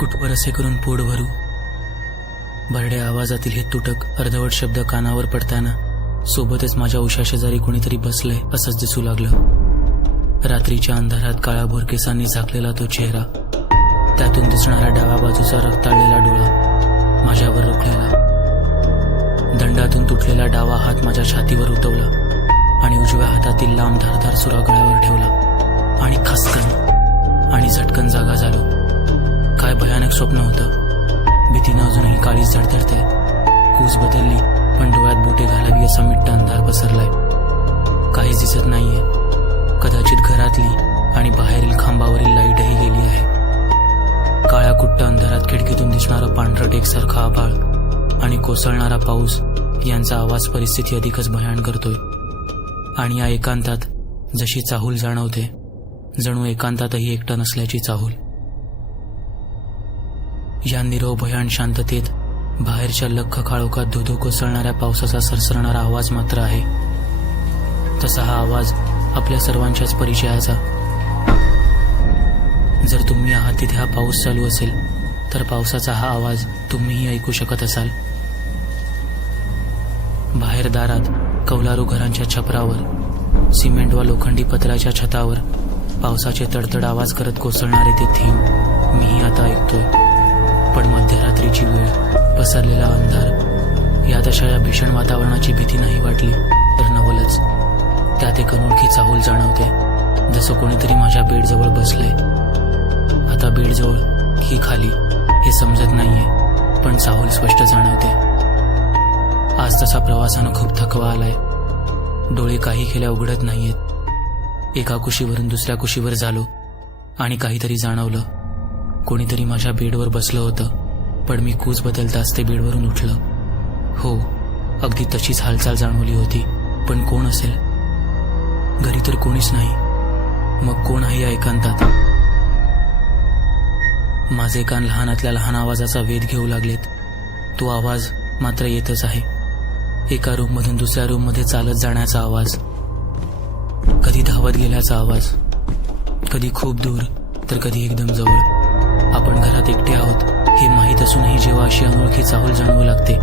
कुठवर असे करून पोट भरू. भरड्या आवाजातील हे तुटक अर्धवट शब्द कानावर पडताना सोबतच माझ्या उशाशेजारी कोणीतरी बसलंय असंच दिसू लागलं. रात्रीच्या अंधारात काळ्या भोरकेसांनी झाकलेला तो चेहरा, त्यातून दिसणारा डाव्या बाजूचा रक्ताळलेला डोळा माझ्यावर रोखलेला. दंडातून तुटलेला डावा हात माझ्या छातीवर उतवला आणि उजव्या हातातील लांब धारदार सुरा गळ्यावर ठेवला आणि खसकन आणि झटकन जागा झालो. काय भयानक स्वप्न होतं. भीतीनं अजूनही काळीच धडधडते. कूस बदलली पण डोळ्यात बोटे घालावी असा मिट्ट अंधार पसरलाय. काहीच दिसत नाहीये. कदाचित घरातली आणि बाहेरील खांबावरील लाईटही गेली आहे. काळ्या कुट्ट अंधारात खिडकीतून दिसणारं पांढरट एकसारखा आभाळ आणि कोसळणारा पाऊस यांचा आवाज परिस्थिती अधिकच भयान करतोय. आणि या एकांतात जशी चाहूल जाणवते, जणू एकांतातही एकटं नसल्याची चाहूल. या निरव भयान शांततेत बाहेरच्या लख्ख काळोखात धोधो कोसळणाऱ्या पावसाचा सरसरणारा आवाज मात्र आहे. तसा हा आवाज आपल्या सर्वांच्याच परिचयाचा. जर तुम्ही आहात तिथे हा पाऊस चालू असेल तर पावसाचा हा आवाज तुम्हीही ऐकू शकत असाल. बाहेर दारात कौलारू घरांच्या छपरावर, सिमेंट व लोखंडी पत्र्याच्या छतावर पावसाचे तडतड आवाज करत कोसळणारे ते थेंब मीही आता ऐकतोय. पण मध्यरात्रीची वेळ, पसरलेला अंधार यात अशा या भीषण वातावरणाची भीती नाही वाटली तर नवलच. त्यात एक अनोळखी चाहूल जाणवते, जसं कोणीतरी माझ्या बेडजवळ बसलंय. आता बेडजवळ की खाली हे समजत नाहीये, पण चाहूल स्पष्ट जाणवते. आज तसा प्रवासानं खूप थकवा आलाय. डोळे काही केल्या उघडत नाहीयेत. एका कुशीवरून दुसऱ्या कुशीवर झालो आणि काहीतरी जाणवलं. कोणीतरी माझ्या बेडवर बसलं होतं, पण मी कूस बदलताच ते बेडवरून उठलं. हो, अगदी तशीच हालचाल जाणवली होती. पण कोण असेल? घरी तर कोणीच नाही. मग कोण आहे या एकांतात? माझे कान लहानातल्या लहान आवाजाचा वेध घेऊ लागलेत. तो आवाज मात्र येतच आहे. एका रूममधून दुसऱ्या रूममध्ये चालत जाण्याचा आवाज, कधी धावत गेल्याचा आवाज, कधी खूप दूर तर कधी एकदम जवळ. आपण घरात एकटे आहोत हे माहीत असूनही जेव्हा अशी अनोळखी चाहूल जाणवू लागते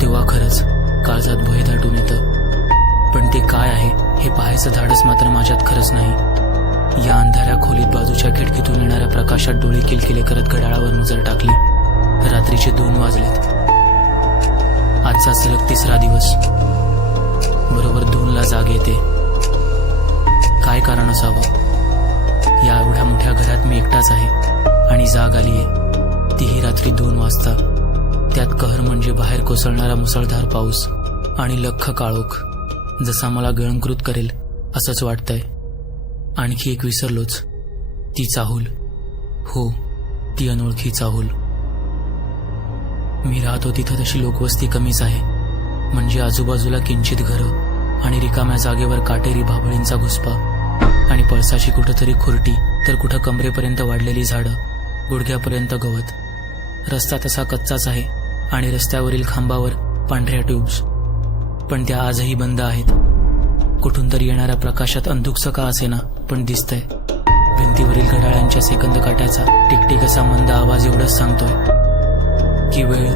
तेव्हा खरंच काळजात भय दाटून येतं. पण ते काय आहे हे पाहायचं धाडस मात्र माझ्यात खरंच नाही. या अंधाऱ्या खोलीत बाजूच्या खिडकीतून येणाऱ्या प्रकाशात डोळे किलकिले करत घड्याळावर नजर टाकली. रात्रीचे 2 वाजलेत. आजचा सलग 3रा दिवस. बरोबर 2ला जाग येते. काय कारण असावं? या एवढ्या मोठ्या घरात मी एकटाच आहे आणि जाग आलीये, तीही रात्री 2 वाजता. त्यात कहर म्हणजे बाहेर कोसळणारा मुसळधार पाऊस आणि लख्ख काळोख, जसा मला गिळंकृत करेल असंच वाटतंय. आणखी एक विसरलोच, ती चाहूल. हो, ती अनोळखी चाहूल. मी राहतो तिथं तशी लोकवस्ती कमीच आहे. म्हणजे आजूबाजूला किंचित घरं आणि रिकाम्या जागेवर काटेरी भाबळींचा घुसपा आणि पळसाची कुठंतरी खुरटी, तर कुठं कमरेपर्यंत वाढलेली झाडं, गुडघ्यापर्यंत गवत. रस्ता तसा कच्चाच आहे आणि रस्त्यावरील खांबावर पांढऱ्या ट्यूब्स, पण त्या आजही बंद आहेत. कुठून तरी येणाऱ्या प्रकाशात अंधुकसं का असेना पण दिसतंय. भिंतीवरील घड्याळांच्या सेकंद काट्याचा टिकटिक असा मंद आवाज एवढंच सांगतोय की वेळ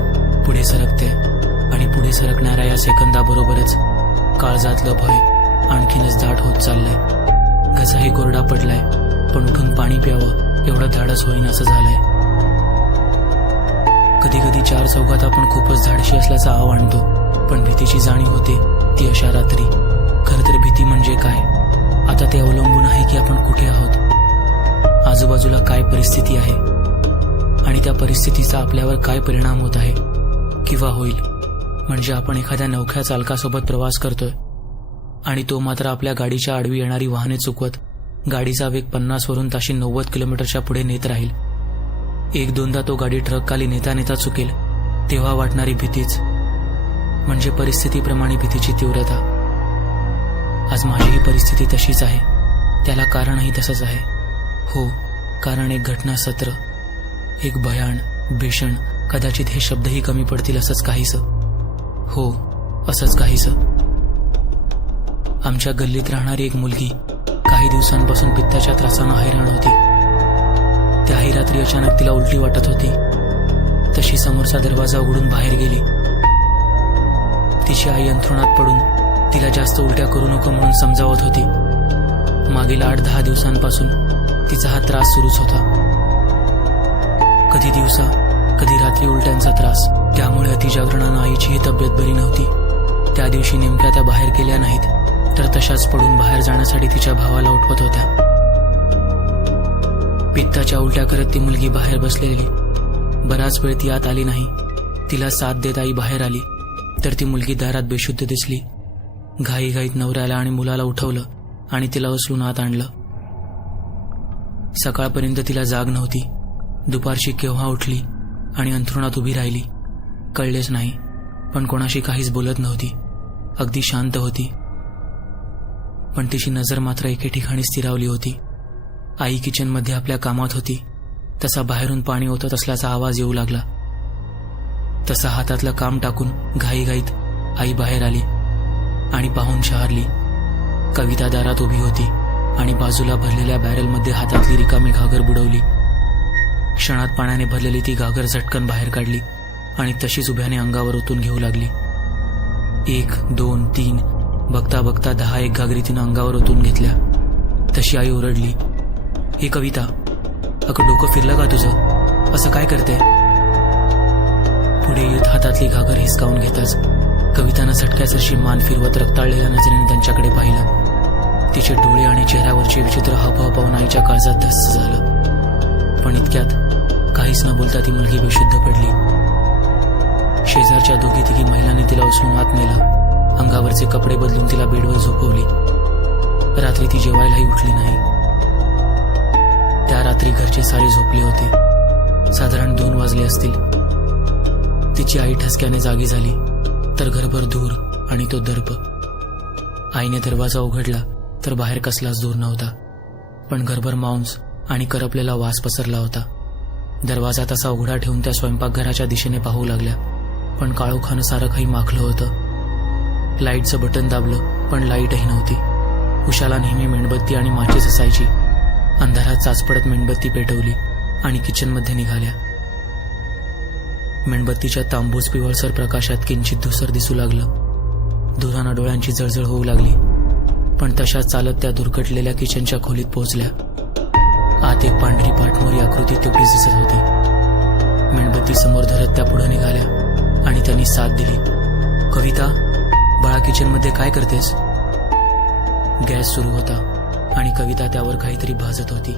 पुढे सरकते आणि पुढे सरकणाऱ्या या सेकंदाबरोबरच काळजातलं भय आणखीनच दाट होत चाललंय. घसाही कोरडा पडलाय, पण उठून पाणी प्यावं एवढं धाडस होईन असं झालंय. कधी कधी 4 चौघात आपण खूपच धाडशी असल्याचा आव आणतो, पण भीतीची जाणीव होते ती अशा रात्री. खरं तर भीती म्हणजे काय? आता ते अवलंबून आहे की आपण कुठे आहोत, आजूबाजूला काय परिस्थिती आहे आणि त्या परिस्थितीचा आपल्यावर काय परिणाम होत आहे किंवा होईल. म्हणजे आपण एखाद्या नवख्या चालकासोबत प्रवास करतोय आणि तो मात्र आपल्या गाडीच्या आडवी येणारी वाहने चुकवत गाडीचा वेग 50 वरून ताशी 90 किलोमीटरच्या पुढे नेत राहील. 1-2दा तो गाडी ट्रकखाली नेता नेता चुकेल तेव्हा वाटणारी भीतीच म्हणजे परिस्थितीप्रमाणे भीतीची तीव्रता. आज माझीही परिस्थिती तशीच आहे. त्याला कारणही तसंच आहे. हो, कारण एक घटनासत्र, एक भयान, भीषण, कदाचित हे शब्दही कमी पडतील असंच काहीसं. हो, असंच काहीसं. आमच्या गल्लीत राहणारी एक मुलगी काही दिवसांपासून पित्ताच्या त्रासानं हैराण होती. त्याही रात्री कधी अचानक तिला उलटी वाटत होती तशी समोरचा दरवाजा उघडून बाहेर गेली. तिची आई अंथरुणात पडून तिला जास्त उलट्या करू नको म्हणून समजावत होती. मागील 8-10 दिवसांपासून तिचा हा त्रास सुरूच होता. कधी दिवसा कधी रात्री उलट्यांचा त्रास. त्यामुळे अतिजागरणानं आईचीही तब्येत बरी नव्हती. त्या दिवशी नेमक्या त्या बाहेर गेल्या नाहीत तर तशाच पडून बाहेर जाण्यासाठी तिच्या भावाला उठवत होत्या. पित्ताच्या उलट्या करत ती मुलगी बाहेर बसलेली. बराच वेळ ती आत आली नाही. तिला साथ देत आई बाहेर आली तर ती मुलगी दारात बेशुद्ध दिसली. घाईघाईत नवऱ्याला आणि मुलाला उठवलं आणि तिला उचलून आत आणलं. सकाळपर्यंत तिला जाग नव्हती. दुपारची केव्हा उठली आणि अंथरुणात उभी राहिली कळलेच नाही. पण कोणाशी काहीच बोलत नव्हती. अगदी शांत होती. पण तिची नजर मात्र एके ठिकाणी स्थिरावली होती. आई किचनमध्ये आपल्या कामात होती. तसा बाहेरून पाणी ओतत असल्याचा आवाज येऊ लागला. तसा हातातलं काम टाकून घाईघाईत आई बाहेर आली आणि पाहून शहारली. कविता दारात उभी होती आणि बाजूला भरलेल्या बॅरलमध्ये हातातली रिकामी घागर बुडवली. क्षणात पाण्याने भरलेली ती घागर झटकन बाहेर काढली आणि तशीच उभ्याने अंगावर ओतून घेऊ लागली. 1, 2, 3 बघता बघता 10 घागरी तिनं अंगावर ओतून घेतल्या. तशी आई ओरडली, "हे कविता, अगं डोकं फिरलं का तुझं? असं काय करते?" पुढे येत हातातली घागर हिसकावून घेताच कवितानं झटक्यासरशी मान फिरवत रक्ताळलेल्या नजरेने त्यांच्याकडे पाहिलं. तिचे डोळे आणि चेहऱ्यावरचे विचित्र हावभाव पाहून आईच्या काळजात धस्स झालं. पण इतक्यात काहीच न बोलता ती मुलगी बेशुद्ध पडली. शेजारच्या दोघी तिघी महिलांनी तिला उचलून आत नेलं. अंगावरचे कपडे बदलून तिला बेडवर झोपवली. रात्री ती जेवायलाही उठली नाही. त्या रात्री घरचे सारे झोपले होते. साधारण 2 वाजले असतील. तिची आई ठसक्याने जागी झाली तर घरभर धूर आणि तो दर्प. आईने दरवाजा उघडला तर बाहेर कसलाच धूर नव्हता, पण घरभर मांस आणि करपलेला वास पसरला होता. दरवाजा तसा उघडा ठेवून त्या स्वयंपाकघराच्या दिशेने पाहू लागल्या, पण काळोखानं सारं काही माखलं होतं. लाईटचं बटन दाबलं पण लाईटही नव्हती. उशाला नेहमी मेणबत्ती आणि माचीस असायची. अंधारात चाचपडत मेणबत्ती पेटवली आणि किचनमध्ये निघाल्या. मेणबत्तीच्या तांबूस पिवळसर प्रकाशात किंचित धुसर दिसू लागलं. धुरानं डोळ्यांची जळजळ होऊ लागली. पण तशाच चालत त्या दुर्घटलेल्या किचनच्या खोलीत पोहोचल्या. आत एक पांढरी पाठमोरी आकृती तेवढीच दिसत होती. मेणबत्ती समोर धरत त्या पुढे निघाल्या आणि त्यांनी साथ दिली. "कविता, बाळा किचनमध्ये काय करतेस?" गॅस सुरू होता आणि कविता त्यावर काहीतरी भाजत होती.